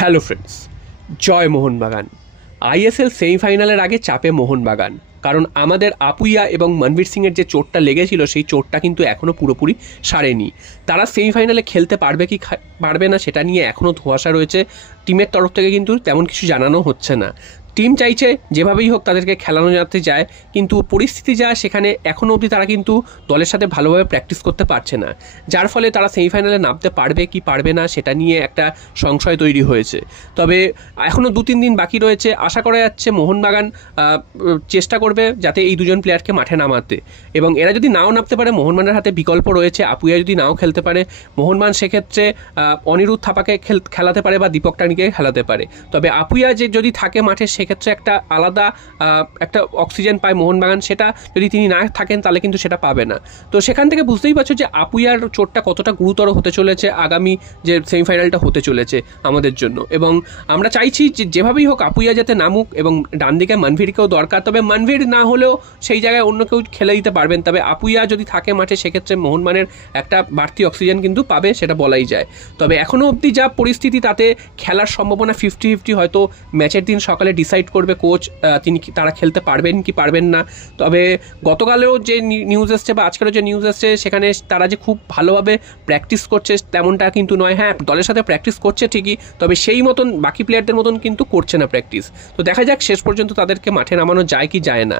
Hello friends, জয় Mohun Bagan. ISL সেমিফাইনালের আগে চাপে মোহনবাগান, কারণ আমাদের আপুইয়া এবং মনবীর সিংয়ের যে চোটটা লেগেছিল সেই চোটটা কিন্তু এখনও পুরোপুরি সারেনি। তারা সেমিফাইনালে খেলতে পারবে কি পারবে না সেটা নিয়ে এখনও ধোঁয়াশা রয়েছে। টিমের তরফ থেকে কিন্তু তেমন কিছু জানানো হচ্ছে না। টিম চাইছে যেভাবেই হোক তাদেরকে খেলানো যেতে যায়, কিন্তু পরিস্থিতি যা সেখানে এখনও অবধি তারা কিন্তু দলের সাথে ভালোভাবে প্র্যাকটিস করতে পারছে না, যার ফলে তারা সেমিফাইনালে নামতে পারবে কি পারবে না সেটা নিয়ে একটা সংশয় তৈরি হয়েছে। তবে এখনও 2-3 দিন বাকি রয়েছে। আশা করা যাচ্ছে মোহনবাগান চেষ্টা করবে যাতে এই দুজন প্লেয়ারকে মাঠে নামাতে, এবং এরা যদি নাও নামতে পারে মোহনবাগানের হাতে বিকল্প রয়েছে। আপুইয়া যদি নাও খেলতে পারে মোহনবাগান সেক্ষেত্রে অনিরুদ্ধ থাপাকে খেলাতে পারে বা দীপক টানিকে খেলাতে পারে। তবে আপুইয়া যে যদি থাকে মাঠে সেক্ষেত্রে একটা আলাদা একটা অক্সিজেন পায় মোহনবাগান, সেটা যদি তিনি না থাকেন তাহলে কিন্তু সেটা পাবে না। তো সেখান থেকে বুঝতেই পারছো যে আপুইয়ার চোটটা কতটা গুরুতর হতে চলেছে আগামী যে সেমিফাইনালটা হতে চলেছে আমাদের জন্য। এবং আমরা চাইছি যে যেভাবেই হোক আপুইয়া যাতে নামুক, এবং ডান দিকে মনভীরকেও দরকার। তবে মনভীর না হলেও সেই জায়গায় অন্য কেউ খেলে দিতে পারবেন। তবে আপুইয়া যদি থাকে মাঠে সেক্ষেত্রে মোহনবাগানের একটা বাড়তি অক্সিজেন কিন্তু পাবে, সেটা বলাই যায়। তবে এখনও অবধি যা পরিস্থিতি তাতে খেলার সম্ভাবনা 50-50। হয়তো ম্যাচের দিন সকালে ডিসাইড করবে কোচ তারা খেলতে পারবেন কি পারবেন না। তবে গতকালেও যে নিউজ এসছে বা আজকেরও যে নিউজ এসছে সেখানে তারা যে খুব ভালোভাবে প্র্যাকটিস করছে তেমনটা কিন্তু নয়। হ্যাঁ, দলের সাথে প্র্যাকটিস করছে ঠিকই, তবে সেই মতন বাকি প্লেয়ারদের মতন কিন্তু করছে না প্র্যাকটিস। তো দেখা যাক শেষ পর্যন্ত তাদেরকে মাঠে নামানো যায় কি যায় না।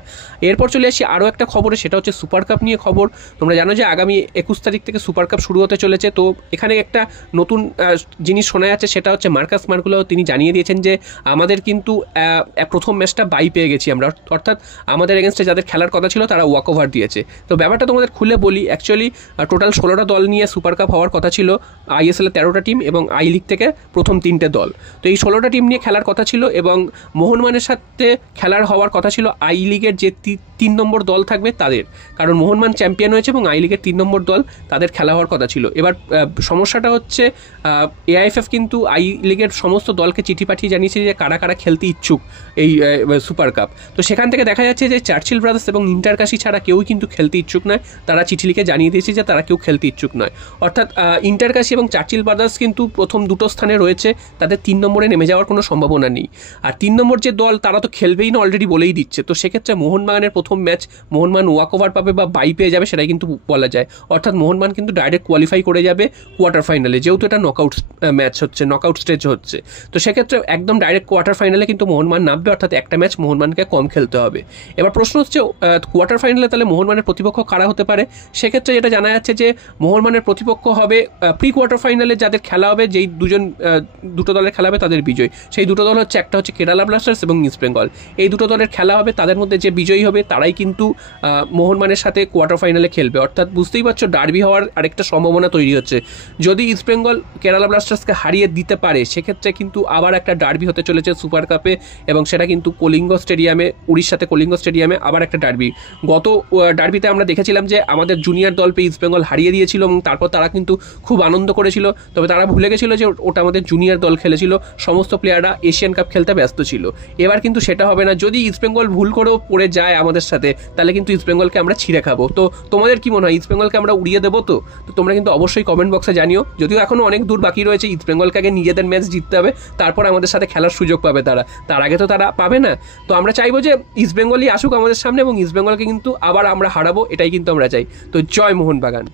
এরপর চলে আসি আরও একটা খবরে, সেটা হচ্ছে সুপার কাপ নিয়ে খবর। তোমরা জানো যে আগামী 21 তারিখ থেকে সুপার কাপ শুরু হতে চলেছে। তো এখানে একটা নতুন জিনিস শোনা যাচ্ছে, সেটা হচ্ছে মার্কাস মার্কুলো তিনি জানিয়ে দিয়েছেন যে আমাদের কিন্তু প্রথম ম্যাচটা বাই পেয়ে গেছি আমরা, অর্থাৎ আমাদের এগেনস্টে যাদের খেলার কথা ছিল তারা ওয়াক ওভার দিয়েছে। তো ব্যাপারটা তোমাদের খুলে বলি, অ্যাকচুয়ালি টোটাল 16টা দল নিয়ে সুপার কাপ হওয়ার কথা ছিল। আইএসএলের 13টা টিম এবং আই লিগ থেকে প্রথম 3টে দল। তো এই 16টা টিম নিয়ে খেলার কথা ছিল, এবং মোহনবাগানের সাথে খেলার হওয়ার কথা ছিল আই লিগের যে 3 নম্বর দল থাকবে তাদের, কারণ মোহনবাগান চ্যাম্পিয়ন হয়েছে এবং আই লিগের 3 নম্বর দল তাদের খেলা হওয়ার কথা ছিল। এবার সমস্যাটা হচ্ছে এআইএফএফ কিন্তু আই লিগের সমস্ত দলকে চিঠি পাঠিয়ে জানিয়েছে যে কারা কারা খেলতে ইচ্ছুক এই সুপার কাপ। তো সেখান থেকে দেখা যাচ্ছে যে চার্চিল ব্রাদার্স এবং ইন্টারকাশি ছাড়া কেউই কিন্তু খেলতে ইচ্ছুক নয়। তারা চিঠি লিখে জানিয়ে দিয়েছে যে তারা কেউ খেলতে ইচ্ছুক নয়। অর্থাৎ ইন্টারকাশি এবং চার্চিল ব্রাদার্স কিন্তু প্রথম 2টো স্থানে রয়েছে, তাদের 3 নম্বরে নেমে যাওয়ার কোনো সম্ভাবনা নেই। আর 3 নম্বর যে দল তারা তো খেলবেই না, অলরেডি বলেই দিচ্ছে। তো সেক্ষেত্রে মোহনবাগানের প্রথম ম্যাচ মোহনবাগান ওয়াক ওভার পাবে বা বাই পেয়ে যাবে, সেটাই কিন্তু বলা যায়। অর্থাৎ মোহনবাগান কিন্তু ডাইরেক্ট কোয়ালিফাই করে যাবে কোয়ার্টার ফাইনালে, যেহেতু এটা নকআউট ম্যাচ হচ্ছে, নকআউট স্টেজ হচ্ছে। তো সেক্ষেত্রে একদম ডাইরেক্ট কোয়ার্টার ফাইনালে কিন্তু মোহনবাগান নামবে, অর্থাৎ একটা ম্যাচ মোহনবাগানকে কম খেলতে হবে। এবার প্রশ্ন হচ্ছে কোয়ার্টার ফাইনালে তাহলে মোহনবাগানের প্রতিপক্ষ কারা হতে পারে। সেক্ষেত্রে যেটা জানা যাচ্ছে যে মোহনবাগানের প্রতিপক্ষ হবে প্রি কোয়ার্টার ফাইনালে যাদের খেলা হবে, যেই দুটো দলের খেলা হবে তাদের বিজয়ী। সেই দুটো দল হচ্ছে, একটা হচ্ছে কেরালা ব্লাস্টার্স এবং ইস্ট বেঙ্গল। এই দুটো দলের খেলা হবে, তাদের মধ্যে যে বিজয়ী হবে তারাই কিন্তু মোহনবাগানের সাথে কোয়ার্টার ফাইনালে খেলবে। অর্থাৎ বুঝতেই পারছো ডার্বি হওয়ার আরেকটা সম্ভাবনা তৈরি হচ্ছে। যদি ইস্ট বেঙ্গল কেরালা ব্লাস্টার্সকে হারিয়ে দিতে পারে সেক্ষেত্রে কিন্তু আবার একটা ডার্বি হতে চলেছে সুপার কাপে, এবং সেটা কিন্তু কলিঙ্গ স্টেডিয়ামে, উড়িষ্যাতে কলিঙ্গ স্টেডিয়ামে আবার একটা ডার্বি। গত ডার্বিতে আমরা দেখেছিলাম যে আমাদের জুনিয়র দল পেয়ে ইস্ট বেঙ্গল হারিয়ে দিয়েছিল, এবং তারপর তারা কিন্তু খুব আনন্দ করেছিল। তবে তারা ভুলে গেছিলো যে ওটা আমাদের জুনিয়র দল খেলেছিল, সমস্ত প্লেয়াররা এশিয়ান কাপ খেলতে ব্যস্ত ছিল। এবার কিন্তু সেটা হবে না। যদি ইস্ট বেঙ্গল ভুল করেও পড়ে যায় আমাদের সাথে, তাহলে কিন্তু ইস্ট বেঙ্গলকে আমরা ছিঁড়ে খাবো। তো তোমাদের কি মনে হয়, ইস্ট বেঙ্গলকে আমরা উড়িয়ে দেবো? তো তোমরা কিন্তু অবশ্যই কমেন্ট বক্সে জানিও। যদিও এখনও অনেক দূর বাকি রয়েছে, ইস্ট বেঙ্গলকে আগে নিজেদের ম্যাচ জিততে হবে, তারপর আমাদের সাথে খেলার সুযোগ পাবে তারা, তার আগে তো তারা পাবে না। তো আমরা চাইবো যে ইস্ট বেঙ্গলই আসুক আমাদের সামনে, এবং ইস্ট বেঙ্গলকে কিন্তু আবার আমরা হারাবো, এটাই কিন্তু আমরা চাই। তো জয় মোহনবাগান।